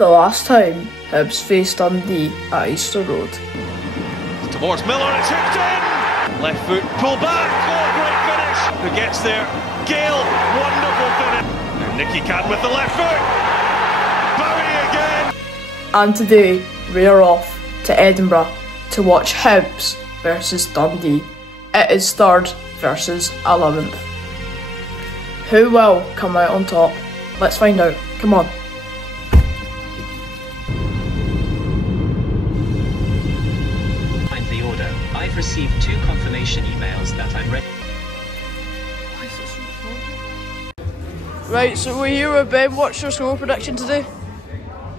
the last time Hibs faced Dundee at Easter Road. Towards Miller, it's hooked in! Left foot, pull back, oh great finish! Who gets there? Gale, wonderful finish! Now Nicky Can with the left foot! Bowie again! And today, we are off to Edinburgh to watch Hibs versus Dundee. It is 3rd versus 11th. Who will come out on top? Let's find out. Come on. Find the order. I've received 2 confirmation emails that I'm ready. Right, so we're here with Ben. What's your score prediction today?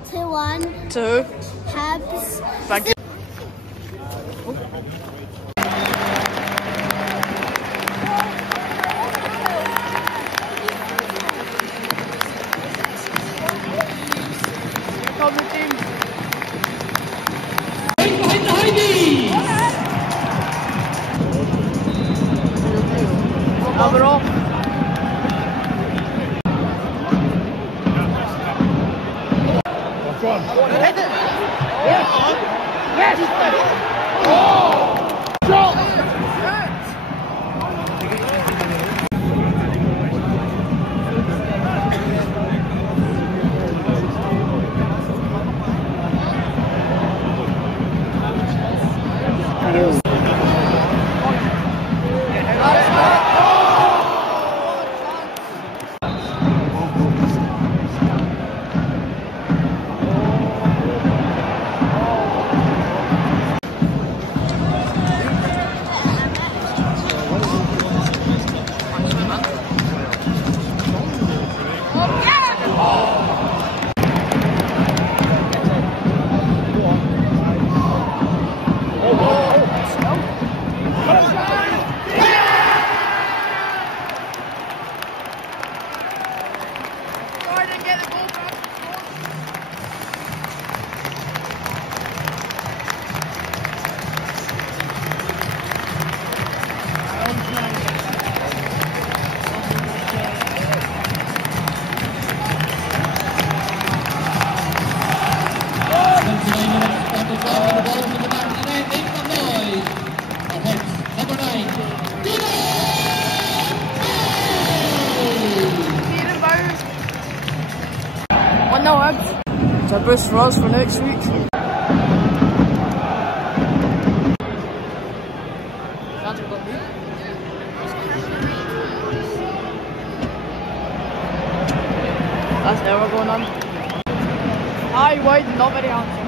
2-1. 2. Hibs. Thank you. Come the team. Behind the Heidi! Now we're off. It's a boost for us for next week. That's never going on. High, wide, not very handsome.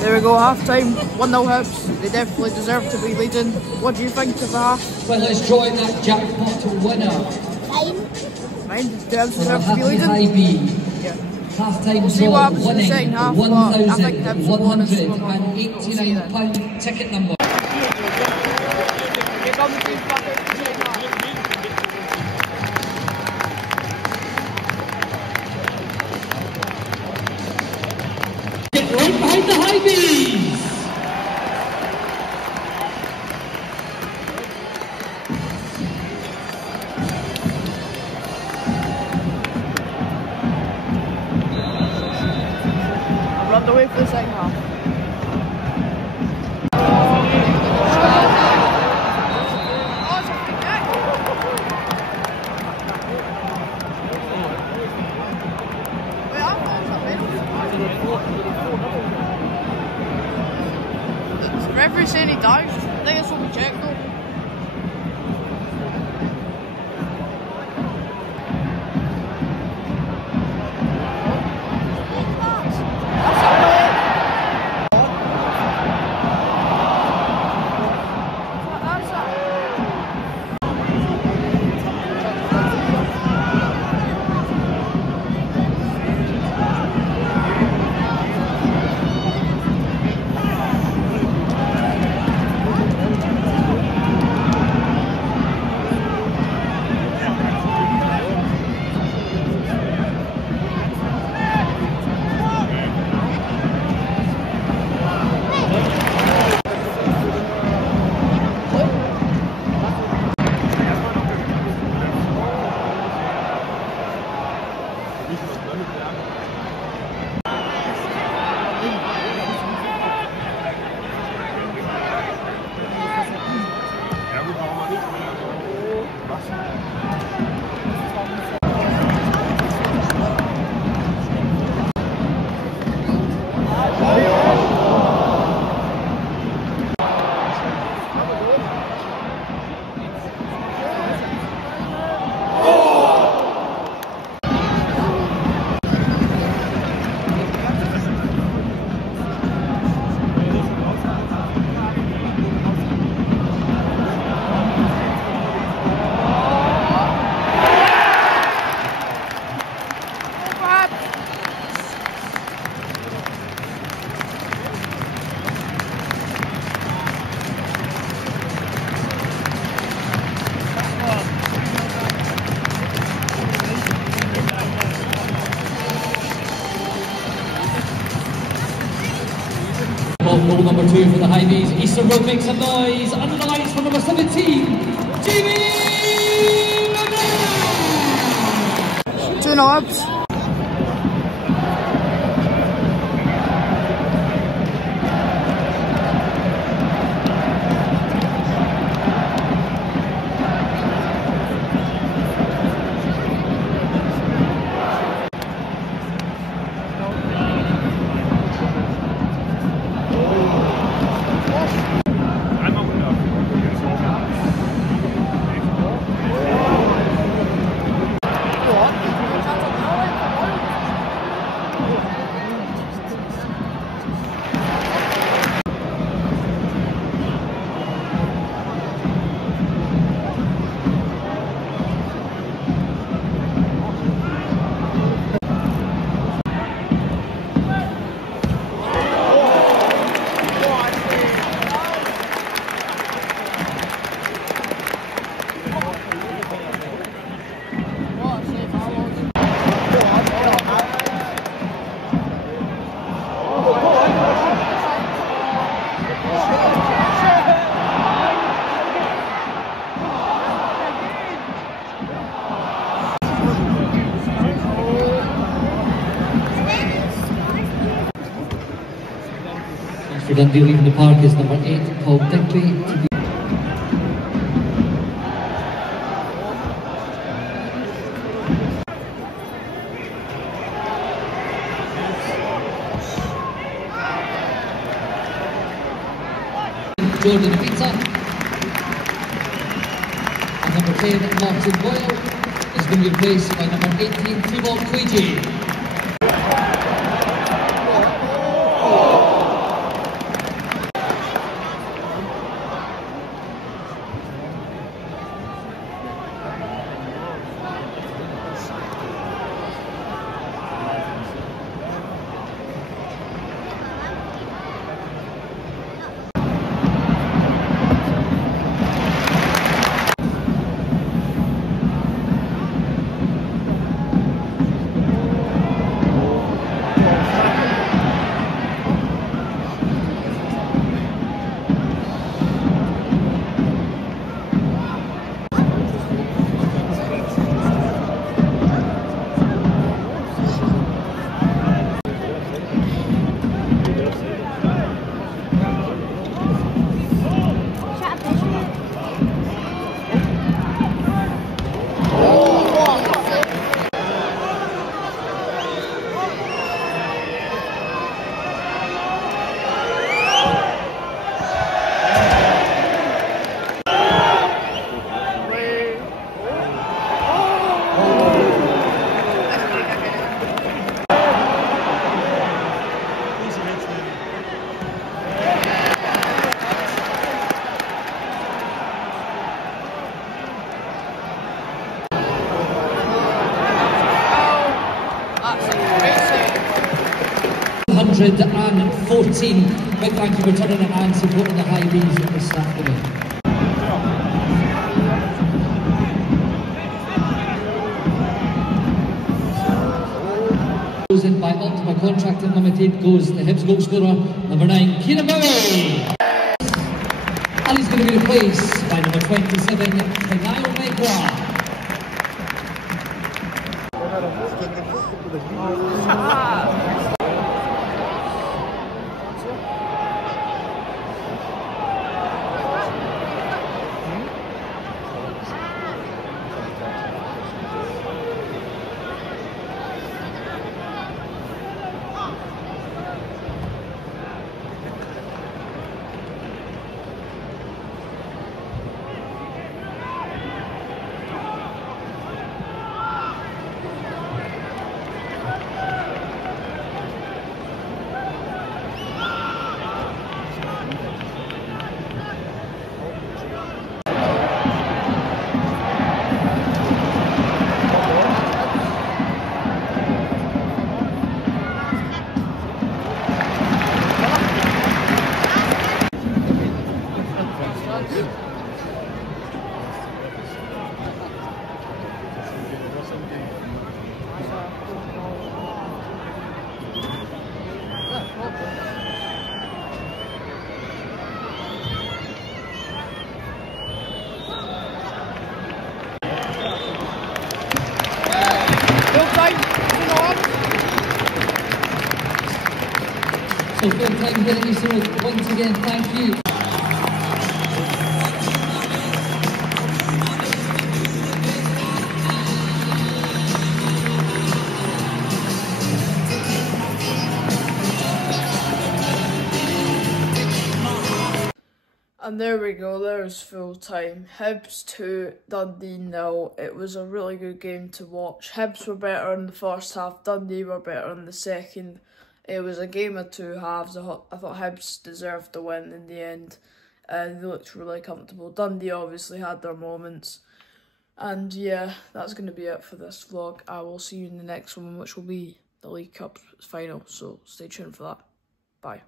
There we go, half time, 1-0 Hibs. They definitely deserve to be leading. What do you think of the half? Well, let's join that jackpot winner. Mine Hibs deserve to be leading. Yeah. Half time We'll see what happens in the winning second half, but I think Hibs will win us. £1,189 ticket number. right behind the high bees. Run away for the second half. The referee saying he dies. I think that's what we checked though. Goal number 2 for the High Bees. Eastern Road makes some noise. Under the lights for number 17, Jamie McGrath. 2 knobs. For Dundee leaving the park is number 8, Paul Dinkley. Jordan Pizza. And number 10, Martin Boyle, is going to be replaced by number 18, Tibor Quiji. 114. Big thank you for turning it and supporting the High Bees this afternoon. In by Ultima Contracting Limited goes the Hibs goal scorer, number 9, Kieran Murray. And he's going to be replaced by number 27, Kanayo Megwa. So full time here at Easter Road. Once again, thank you. And there we go, there's full time. Hibs 2, Dundee 0. It was a really good game to watch. Hibs were better in the first half, Dundee were better in the second. It was a game of two halves. I thought Hibs deserved the win in the end. They looked really comfortable. Dundee obviously had their moments. And yeah, that's going to be it for this vlog. I will see you in the next one, which will be the League Cup final. So stay tuned for that. Bye.